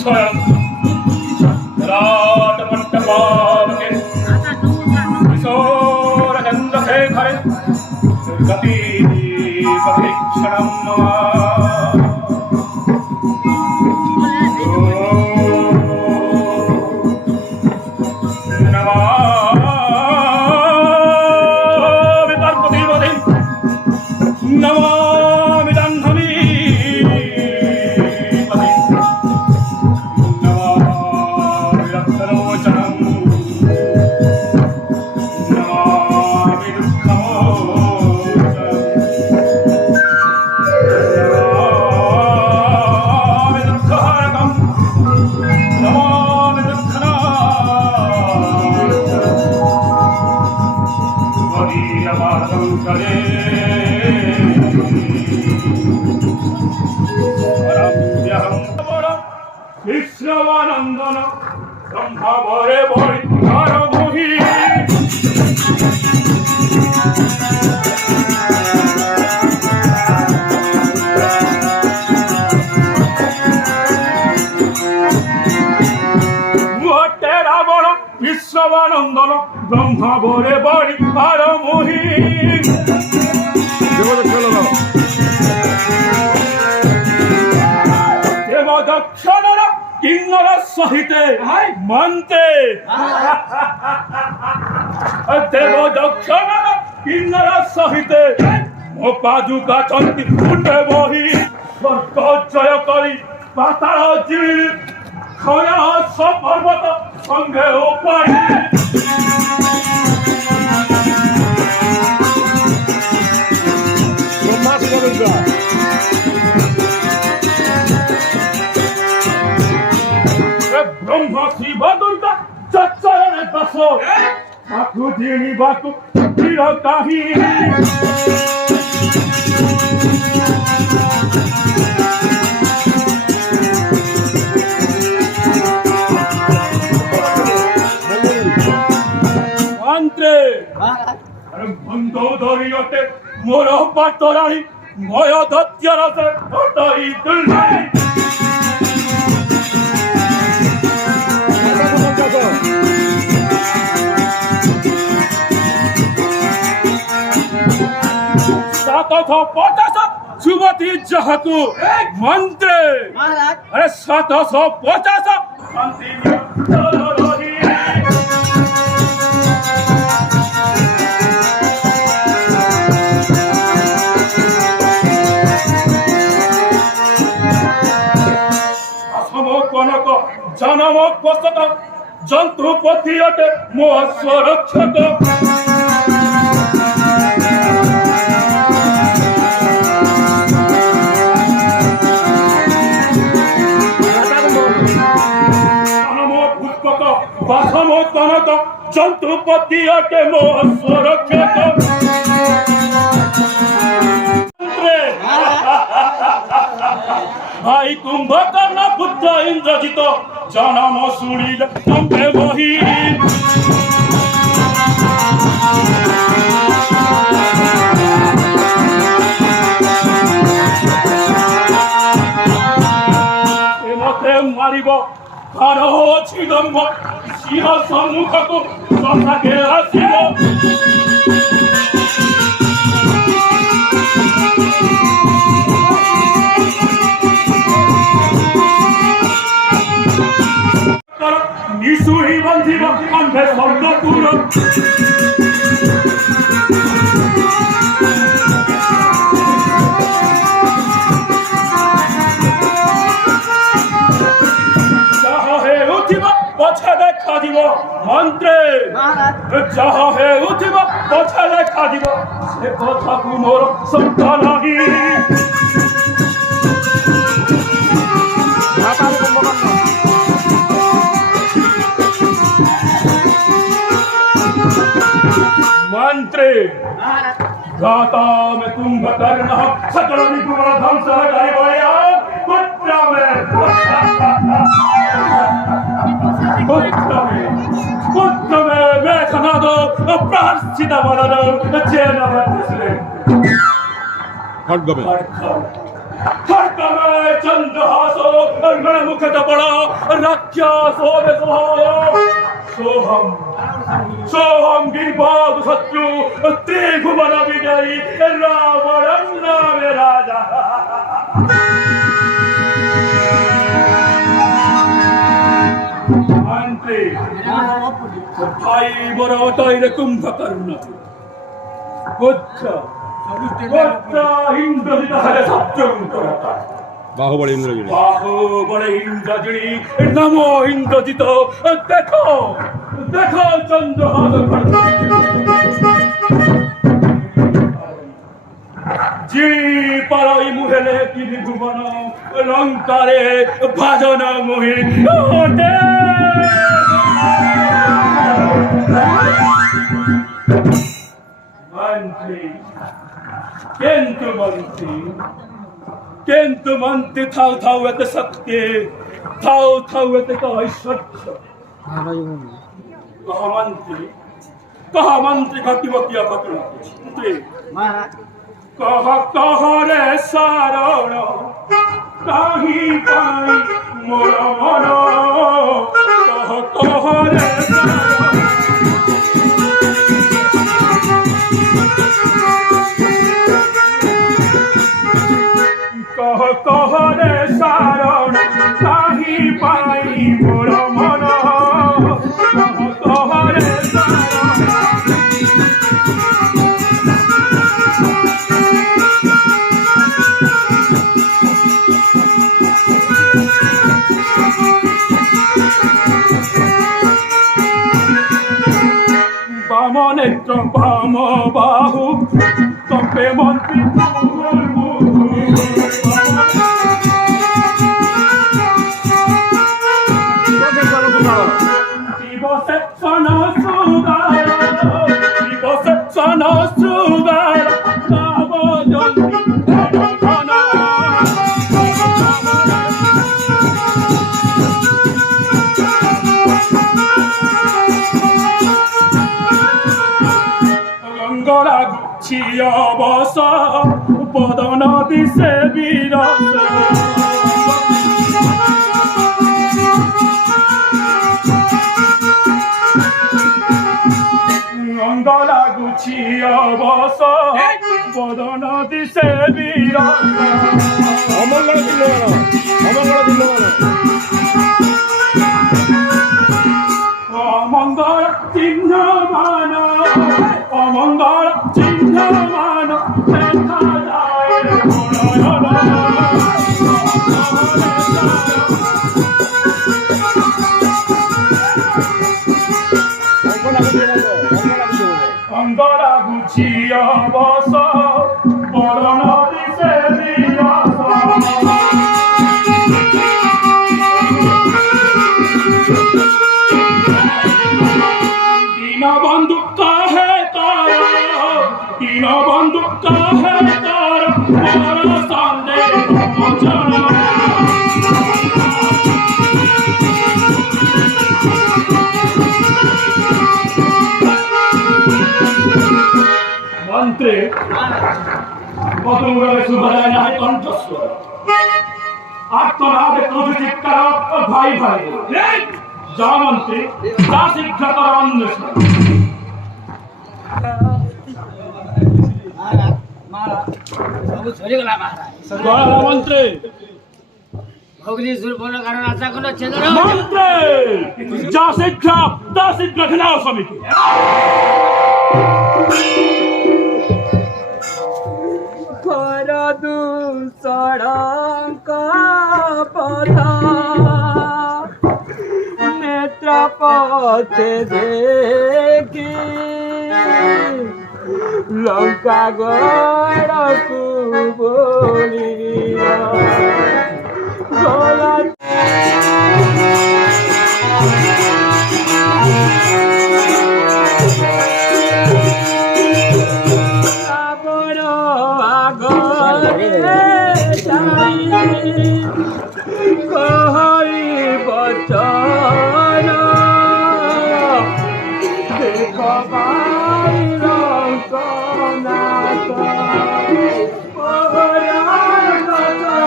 स्वयं राटमण्डपावके किशोरचन्द्रशेखरे दुर्गतीपरीक्षणं मम नमामि जाह्नवी नमामि रक्तलोचनं नमामि दुःखमोचनं नमामि दुःखहरकं नमामि दुःखनाशनं त्वदीयपादं करे विश्रवानंदन ब्रह्मा बरे बरे मोही तेरा बड़ा विश्रवानंदन ब्रह्मा बरे बरे मोही देवदक्षिणा किन्नर सहिते मन्ते देवदक्षिणा किन्नर सहिते मो पादुका चंदी फुटे बही स्वर्ग जय करी पाताल जीवी खयास पर्वत संगे उपाई ब्रह्म शिव दुर्गा चरण दस आखु जीणी बाकु तीर काही मंत्रे बंधो धरियते मोर पातराई मय दत्यरते हटाई दुर्गाई सुमति जहाकु मंत्रे अरे 750 कनक जनम पोषक जंतुपति अटे मो स्वरक्षक बासम कनक जंतुपति अटे मो स्वरक्षक भाई कुंभकर्ण पुत्र इंद्रजित जनम शुणिले कंपे बही मते मारिब तार अछि दम्भ सिंह सम्मुखक सन्नाके आसिब निशुरी बंधिब कंधे स्वर्गपुर जहाँ उठिब पछे देखा दिब मंत्रे जहाँ उठिब पछे देखा दिब से कथा मोर शंका लागी मंत्रे गाता में कुंभकर्ण सकल विपुल ध्वंस लगाए गया पुत्र में मेघनाद प्राश्चित वरद चेन बंदिसले खड्ग में चंद्रहास रणमुखत पड़ा राक्षस होवे सोहम गिरिबाग शत्रु त्रिभुवन विजयी रावण नामे राजा मंत्री भाई बड़ा ताईरे कुंभकर्ण बाहुबली इंद्रजिणी नमो इंद्रजित देखो देखो चंद्रहास जिणी पारई मुहेले त्रिभुवन लंकारे भजन मोहि मंत्री কিন্তু মন্ত্রী থাও থাও এতে শক্তি থাও থাও এতে ঐশ্বর্য কহ মন্ত্রী ঘটিবতীয় ঘটনা মন্ত্রী কহ রে শরণ কাহি পাই মোর মন কহ রে কহ রে শরণ কাহি পাই মোর মন কহ রে বাম নেত্র বাম বাহু তবে মন্ত্রী বস বদন দিশে বিরস অঙ্গলা গুছিয় বস বদন দিশে বিরস অমঙ্গল অমঙ্গল চিহ্ন মান অমঙ্গল চিহ্ন মান দেখা যায় অঙ্গলা গুছিয় বস বরণ দিশে বিরস दीनबंधु काहे तारा दीनबंधु काहे तारा मोर संदे मोचन मंत्री पतंगले सुभराय नाही कंठस्वर आत्मनाद क्रोध चित्कार भाई भाई जा मंत्री जा शीघ्र कर अन्वेषण मंत्री मंत्री जा शीघ्र घिनाओ समिति सड़क पथा नेत्रपथ देखी लंका गड़कू बोली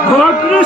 भद्र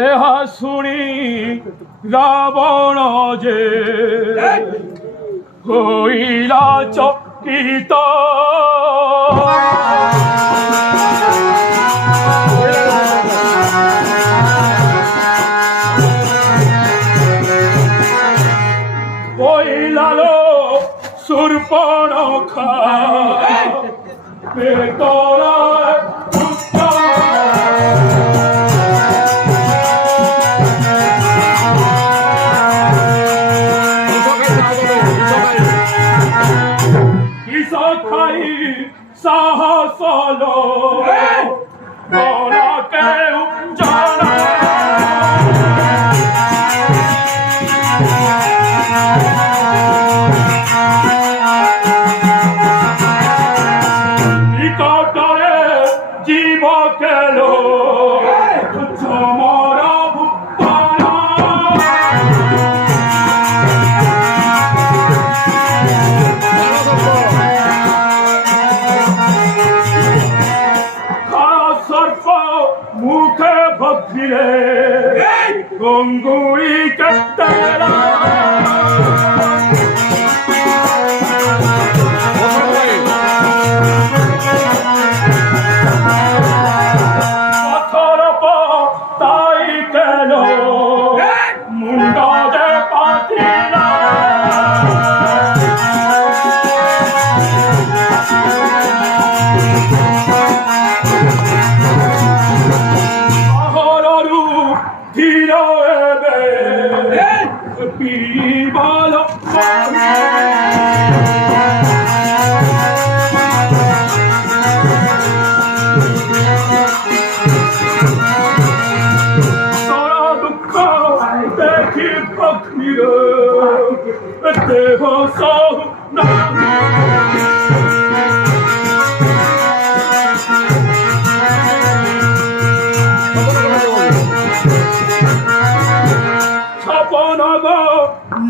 ଏହା ଶୁଣି ରାବଣ ଯେ ହୋଇଲା ଚକିତ କହିଲାଲୋ ଶୂର୍ପଣଖା ବେତର সাহসলো বলা কেউ জানা নিকটরে জীব কেলো চমরা ভুপানা মুখে ভক্তিরে গঙ্গুই কাটারা পথর তাই কেন মুন্ডা যে পাতিলা ধীর পিবল দুঃখ দেখি পক্ষীর দেহ সহ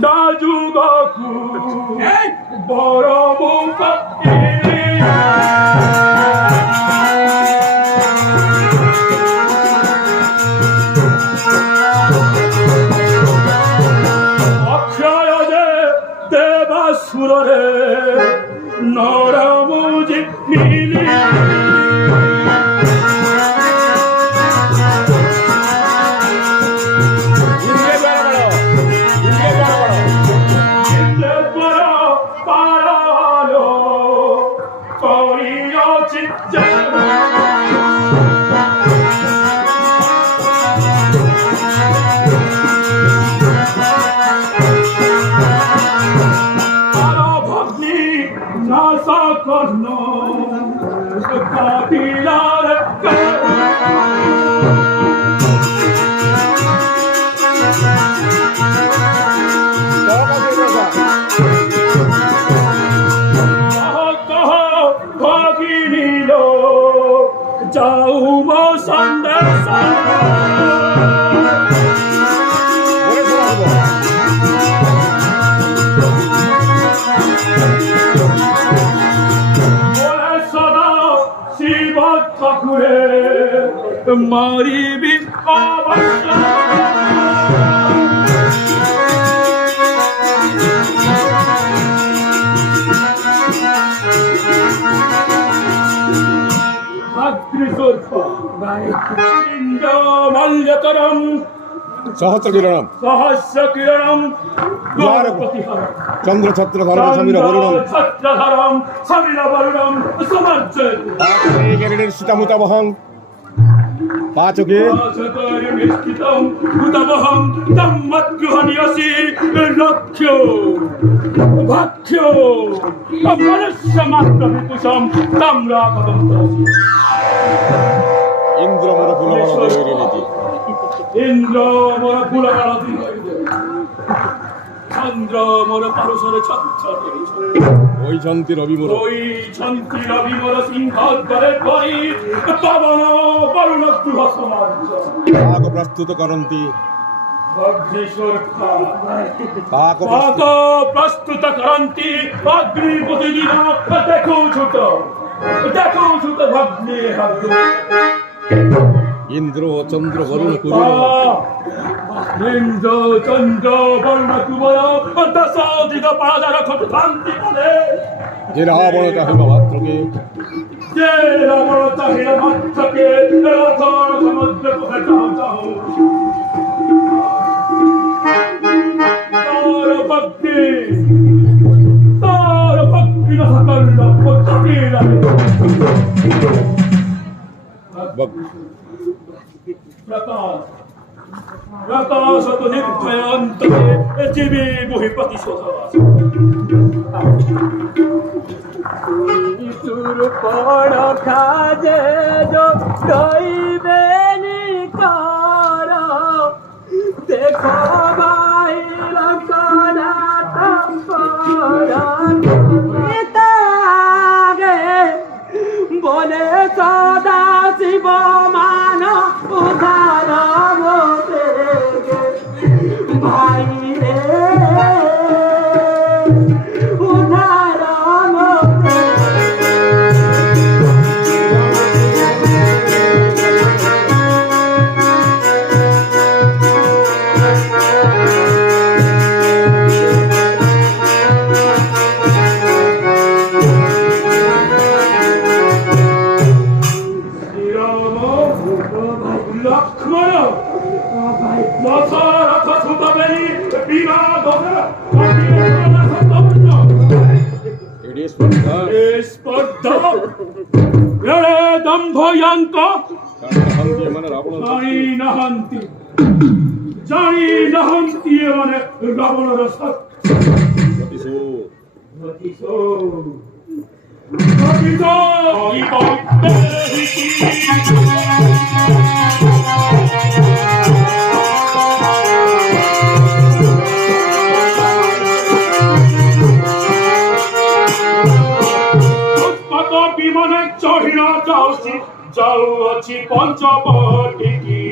나주가구 버러무가 어켜야제 대바수러래 너라무지 미리 Jaumo Sandasa Maribi Abasha Indra Malyataram সহস্রকিরণম Sahasrakiranam Dwarapatiharam চন্দ্র ছত্র ধরম Samir বরুণম Chatraharam Samira Varunam Samarjan গেরিনের সীতামুতাবহং পাচকে Chakaryanishkitam Udavaham Tammatguhaniyasi Rakyo Bhakyo Amanashamatra Vipusham Tamra Kadamtasi Indra মোর ফুলমালা নীতি Indra Mora Pula Karati চন্দ্র মোর পারসরে ছত্রে ওই যন্ত্রের অভিমূল ওই যন্ত্রীর বিমল সিংহদ্বারে করি পাবন বরুণ গৃহ সমাজ কাক প্রস্তুত করন্তি অগ্নিশ্বর কাক পাক প্রস্তুত করন্তি অগ্নি প্রতিদিন দেখো ছুট ভগ্নে হাত ইন্দ্র চন্দ্র বরুণ কুবের ইন্দ্র চন্দ্র বর্ণ কুবর দশাধিক পাদার খট শান্তি পদে যে রাবণ চাহিবা মাত্রকে যে রাবণ চাহিল মাত্রকে রথর সমুদ্র কোথায় চাও তার ভক্তি না সকল চাহিল প্রকাশত নির্ভয় অন্তরে জীবে বহি প্রতিশোধ সুরপণ খাজে দইবেনি কর দেখো ভাই লঙ্কনা তাগে বলে সদা শিব মান উধার ভাই রে উধার লক্ষ্মণ দশরথ সুতবেলি বিবাদ স্পর্ধা দম্ভয়ঙ্ক জানি নাহন্তি মানে রাবণর বিমানে চড়িয়া যাওছি যাওছি পঞ্চবটিকি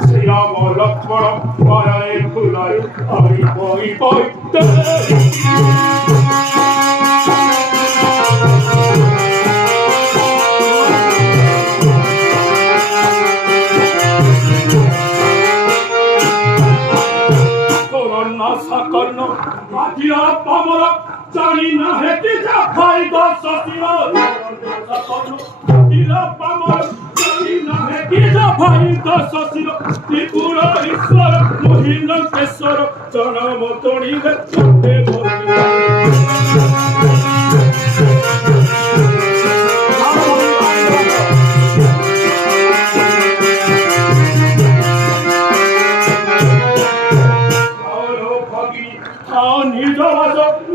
শ্রীরাম লক্ষ্মণ পায়ে ফুলাই আই বই বইতে সাকর্ণ মাটিয়া পামর জানি না হেঁটে যা ভাই দশ পামর জানি না হেঁটে যা ভাই দশ ত্রিপুর ঈশ্বর মহিন্দ্র কেশ্বর জনম তড়িবে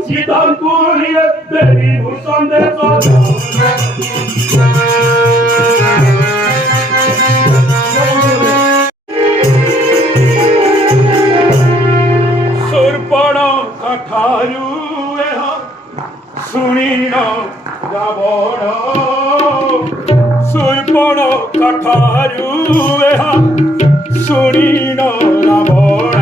সীতানপুর নিয়ে দেবী ভূষণ দেশ সুর্পণ কঠারু শুনিন রাবণ সুর্পণ কঠারু শুনিন রাবণ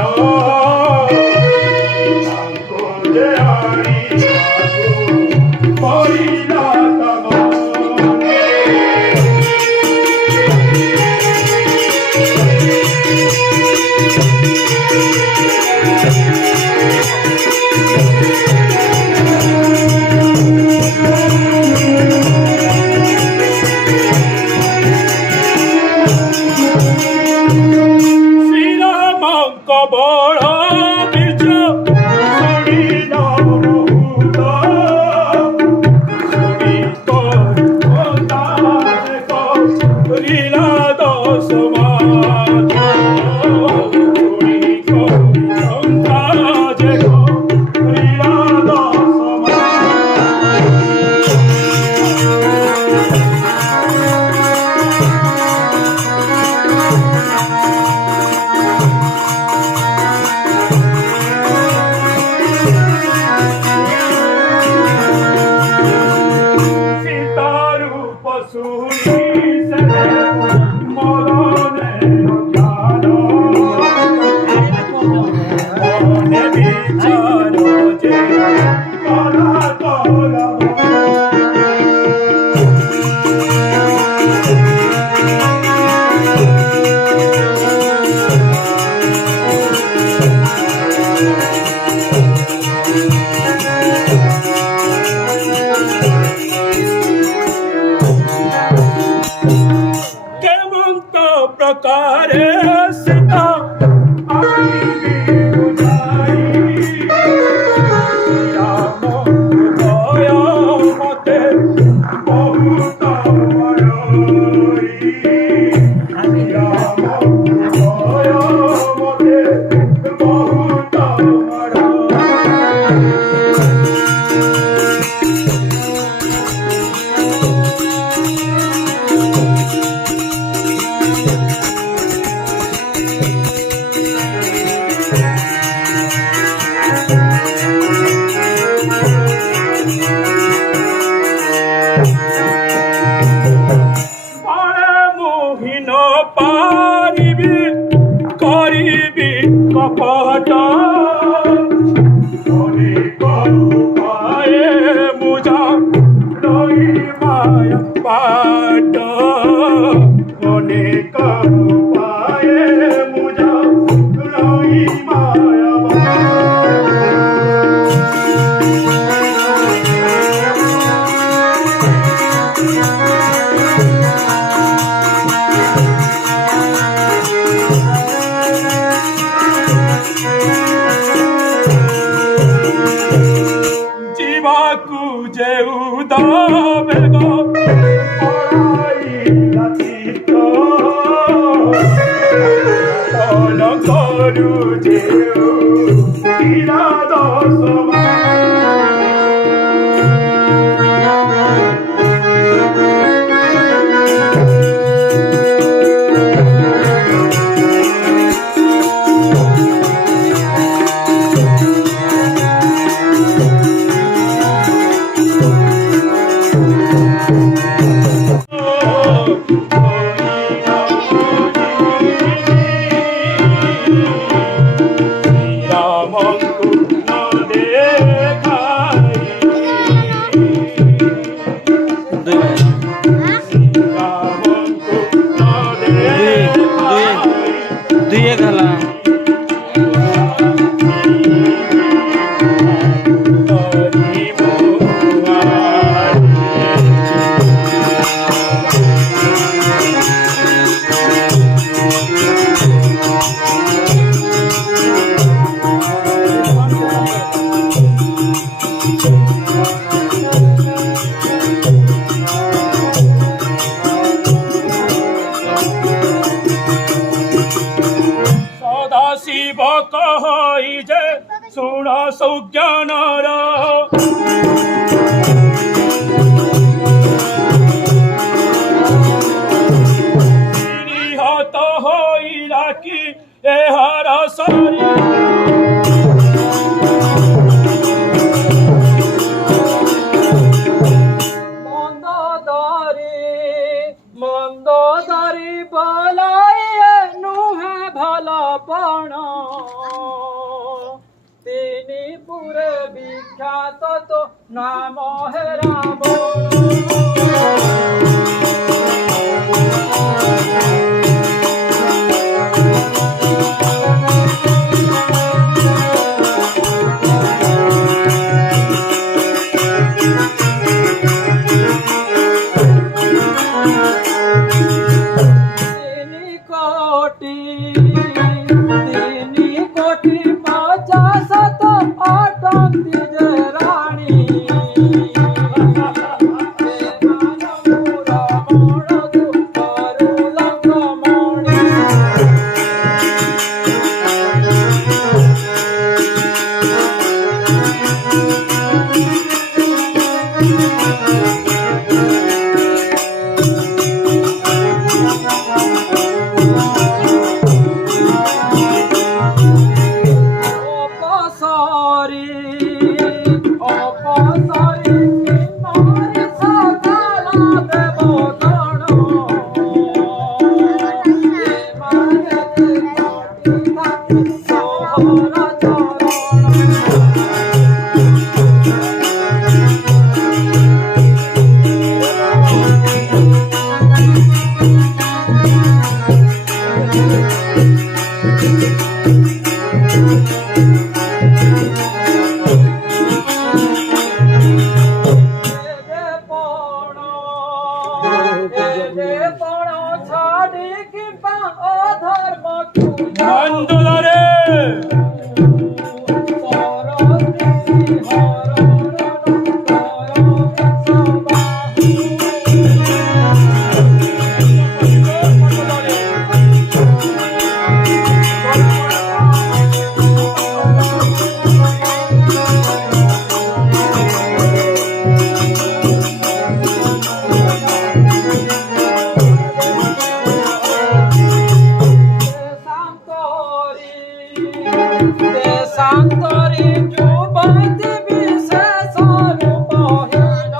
बहुत बड़ा পারিবি করিবি কপট অনেক পায়ে মুজা রই মায়া পাট অনেক পায়ে মুজা রই মায়া सुण सौज्ञानर हत होइला कि एहर सरी मंदोदरी बलाए नुहे भलपण তিনি পুরে বিখ্যাত তো নাম হে দেশান্তরী যুবতী বিশেষ রূপহীন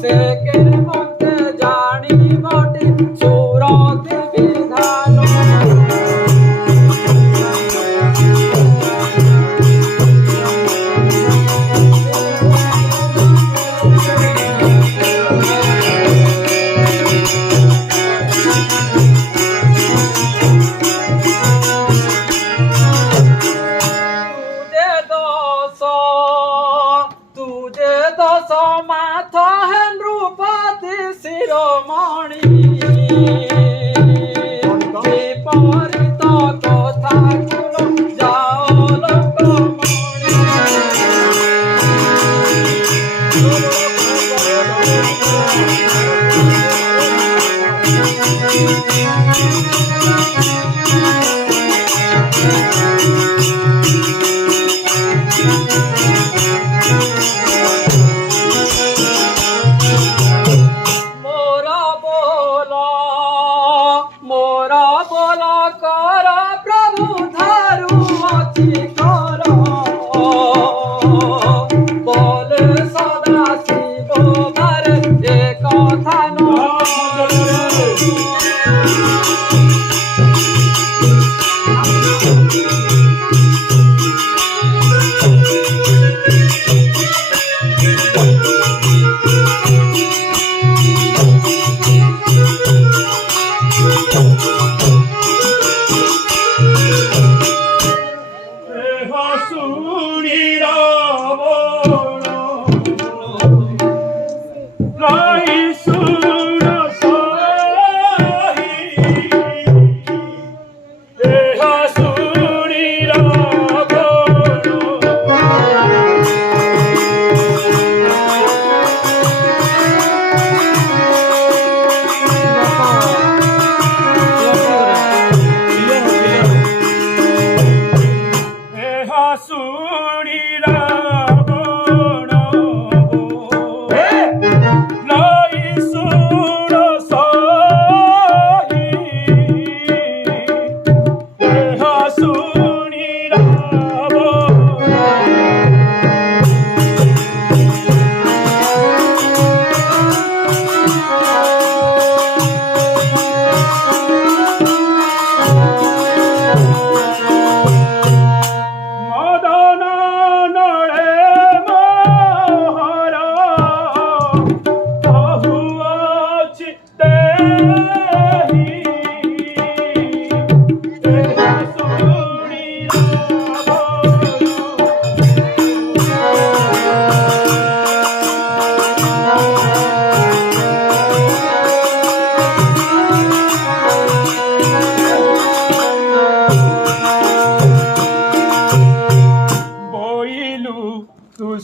সে কেমতে জানিবটি সুরতি বিধান তুজে দশ মাথ হেন রূপতি শিরোমণি বিপরীত কথা গুলো যাও লোকমণি মোরা বল কর প্রভু ধারু অতি কর বলে সদা শিব বারে এ কথা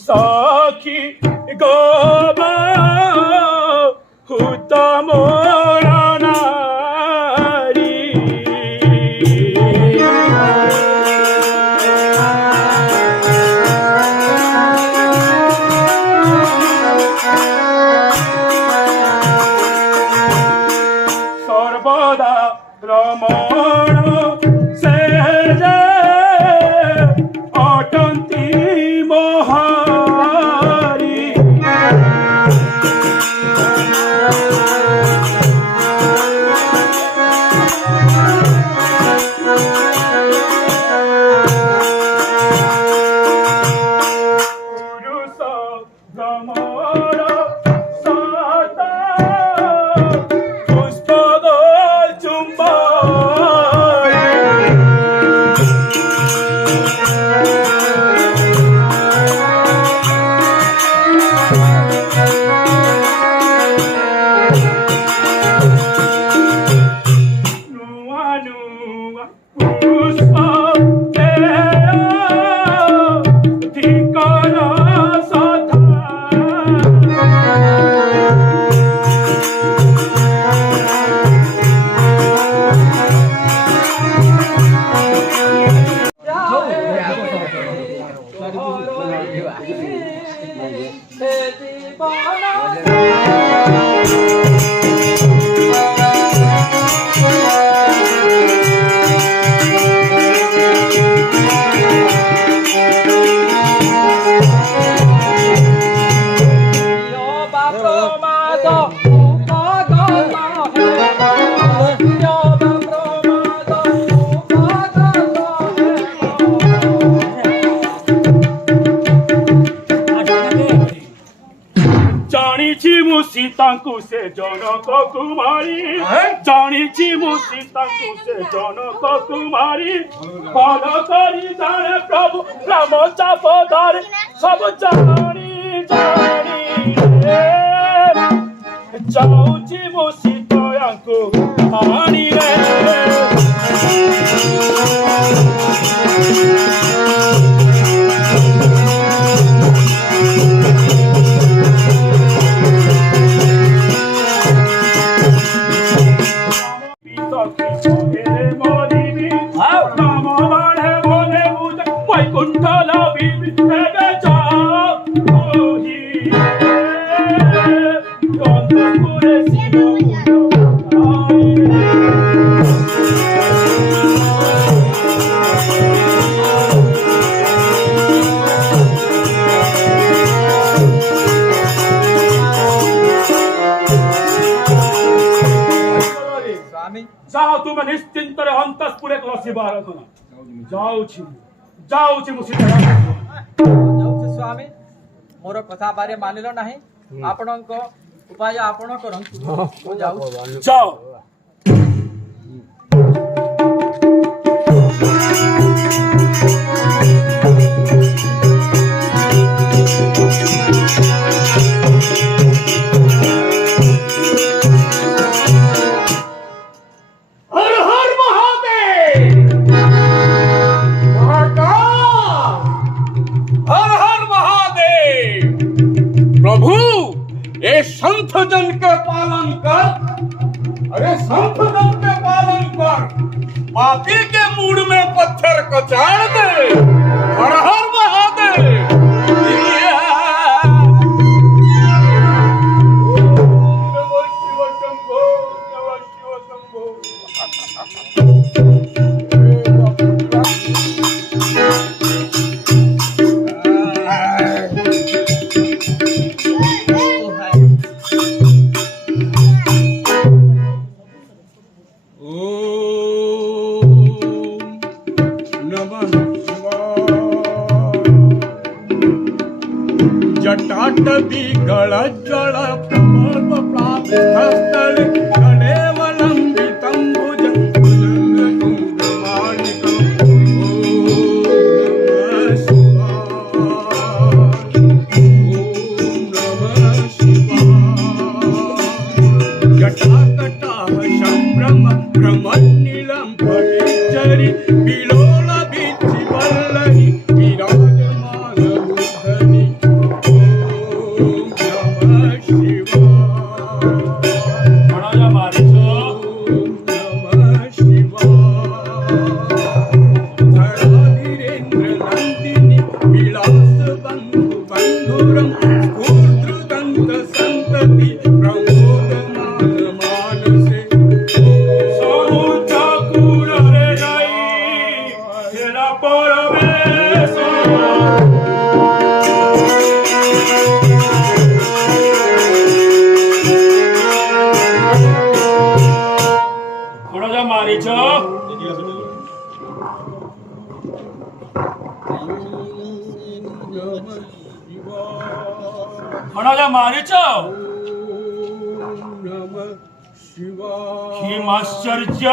সখী গোবা হুতম নারী সর্বদা রমণ সে অটন্তি মহারি পুরুষ ভ্রমর সতা পুষ্পদ চুম্বা ତାଙ୍କୁ ସେ ଜନକ କୁମାରୀ ଜାଣିଛି ମୁଁ ସୀତାଙ୍କୁ ସେ ଜନକ କୁମାରୀ ଭଲ କରି ଜାଣେ ପ୍ରଭୁ ରାମ ଚାପଧାରେ ସବୁ ଜାଣି ଜାଣି ଯାଉଛି ମୁଁ ସୀତାଙ୍କୁ ଆଣିରେ ଯାଅ ତୁମେ ନିଶ୍ଚିନ୍ତରେ ଅନ୍ତଃପୁରେ ବସିବ ଆରାଧନା ଯାଉଛି ଯାଉଛି ମୁଁ ସୀତା ଯାଉଛି ସ୍ୱାମୀ ମୋର କଥା ବାରେ ମାନିଲ ନାହିଁ ଆପଣଙ୍କ ଉପାୟ ଆପଣ କରନ୍ତୁ ମୁଁ ଯାଉଛି ଯାଅ संत जन के पालन कर अरे संत जन के पालन कर पापी के मूड में पत्थर कचाड़ दे हर हर महादेव नमः शिव शंभो नमः शिव शंभो जटाटवी गलज्जल प्रकल्प प्राप्तस्थल कलेवलंबितं भुजं भुजंगतुंगमालिकं नमः शिवाय जटाकटाह संभ्रम भ्रमन्नीलं फटिचरि विलोल वीचिवल्लरि विराजमान बुद्धनि मारिच किम आश्चर्य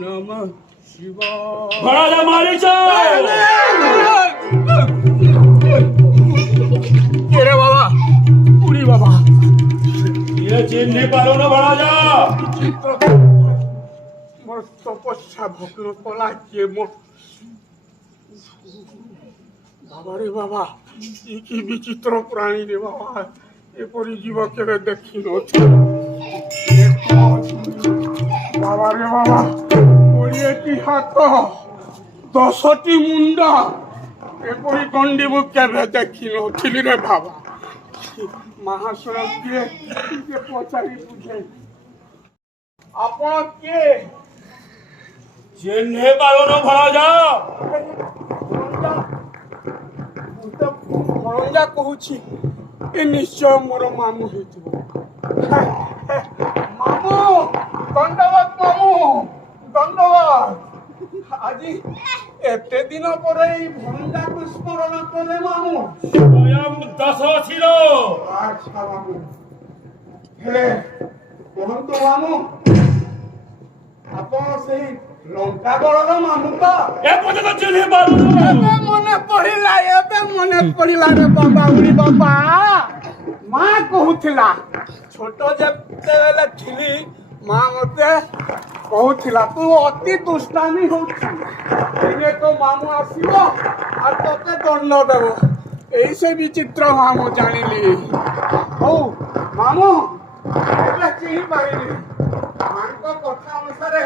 नमः शिवाय भणाला मारिच रे बाबा पुरी बाबा ये चिन्ह पारो न भणाजा मोर तपस्या भग्न कला के मोर बाबा रे बाबा কি বিচিত্র প্রাণী রে বাবা এপরি জীব কেবে দেখি বাবা রে বাবা কোড়িয়েটি হাত 10টি মুন্ডা এপরি গন্ডিমু কেবে দেখি নথিলি রে বাবা মহাশয় কে পচারি বুঝে আপন কে चिन्ह पारो न भणाजा ମରଞ୍ଜା କହୁଛି ଏ ନିଶ୍ଚୟ ମୋର ମାମୁଁ ହେଇଥିବ ମାମୁଁ ଦଣ୍ଡବାଦ ମାମୁଁ ଦଣ୍ଡବାଦ আজি এতে দিন পরে এই ভণ্ডাকে স্মরণ করে মামু স্বয়ং দশ ছিল আচ্ছা মামু হেলে কুহন্তু মামু আপন সেই লঙ্কা বড় মামু তো এ পর্যন্ত চিনি পারুন ଏବେ ମନେ ପଡିଲା ରେ ବାବା ଉଡ଼ି ବାବା ମା କହୁଥିଲା ଛୋଟ ଯେତେବେଳେ ଥିଲି ମା ମତେ କହୁଥିଲା ତୁ ଅତି ଦୁଷ୍ଟାମି ହଉଛୁ ଦିନେ ତୋ ମାମୁଁ ଆସିବ ଆଉ ତତେ ଦଣ୍ଡ ଦେବ ଏଇ ସେ ବିଚିତ୍ର ମାମୁଁ ଜାଣିଲି ହଉ ମାମୁଁ ଏବେ ଚିହ୍ନି ପାରିଲି ମାଙ୍କ କଥା ଅନୁସାରେ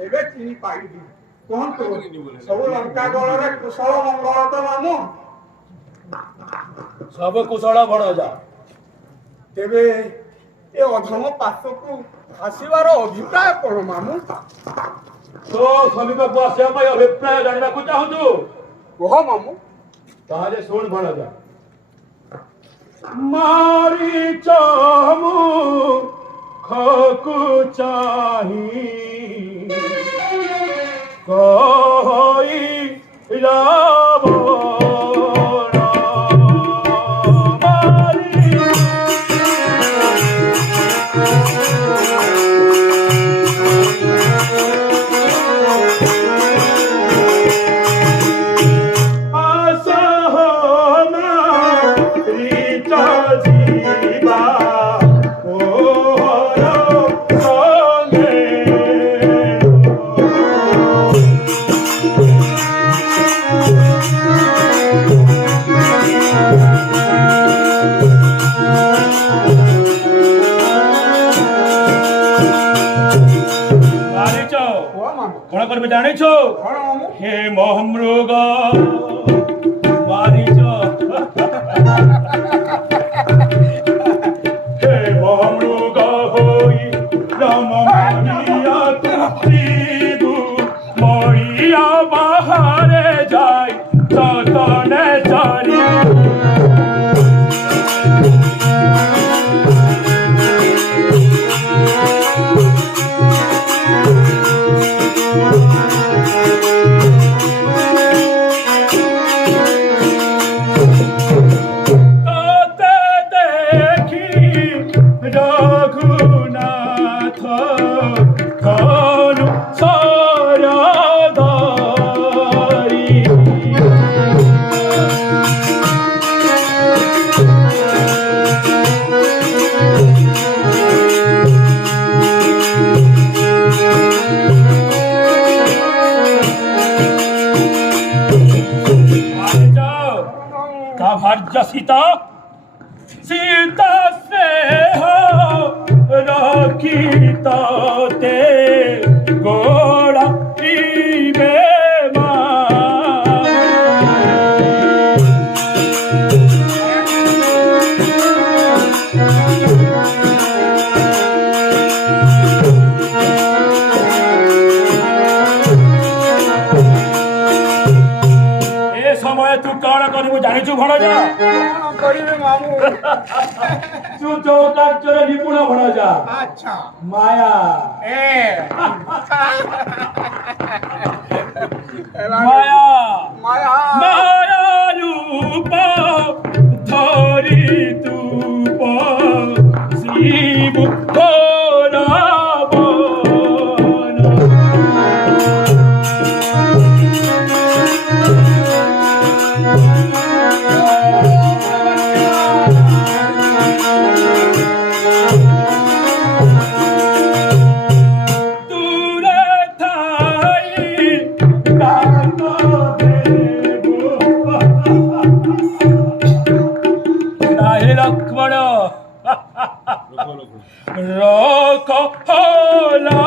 ଏବେ ଚିହ୍ନି ପାରିଲି କୁହନ୍ତୁ ସବୁ ଲଙ୍କା ଦଳରେ କୁଶଳ ମଙ୍ଗଳ ତ ମାମୁଁ সব কুশল ভণজা ତେବେ ଏ ଅଧମ ପାଶକୁ ଆସିବାର ଅଭିପ୍ରାୟ କଣ ମାମୁଁ তো সমীপକୁ ଆସିବା ପାଇଁ ଅଭିପ୍ରାୟ ଜାଣିବାକୁ ଚାହୁଁଛୁ କୁହ ମାମୁଁ ତାହେଲେ ଶୁଣ ଭଣଜା ମାରିଚ ମୁଖକୁ ଚାହିଁ କହିଲା କଣ କରିବେ ଜାଣିଛୁ କଣ ମାମୁଁ ହେ ମହମୃଗ ମାରିଛ ହେ ମହମୃଗ ହୋଇ ରାମ ମାରିଆ ତୁୁ ମରିଆ ବାହାରେ ଯାଇ ତତନେ ଚାରି सीता सीता से हो रखीता ते गोड़ा पीबे ए समय तू कौन करू जानिछु भणजा କରିବେ ମାମୁଁ तू जो କାର୍ଯ୍ୟରେ ନିପୁଣ ଭଣଜା ଆଚ୍ଛା ମାୟା ଏ ମାୟା ମାୟା ମାୟା ରୂପ ଧରି ତୁ ଶିବୁ लक्ष्मण रोक होला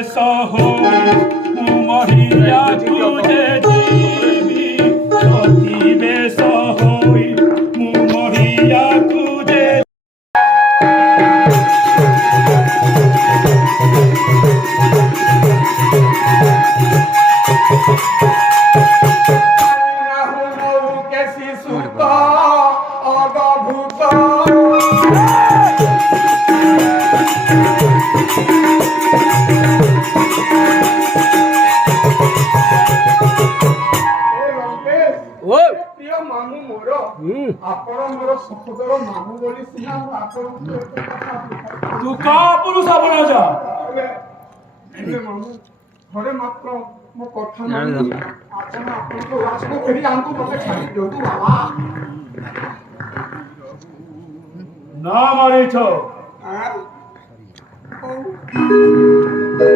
ବେଶ ହୋଇ ମୁଁ ମହିଳାକୁ ଯେ ଯିବି ସତୀ ବେଶ ହୋଇ ମୁଁ ମହିଳାକୁ ଯେ कैसी सुता आगा भूता प्रिय मामू मोर आपण मोर सखोदर मामू बोली सिना आपण ତୁ କା ପୁରୁଷ ବଣ ଯା ମାମୁ ଥରେ ମାତ୍ର ମୋ କଥା ମାନି ଆପଣ ଆପଣଙ୍କ ଉଲ୍ଲାସକୁ ଫେରି ଆମକୁ ମୋତେ ଛାଡ଼ି ଦିଅନ୍ତୁ ବାବା ନା ମାରିଛ ହଉ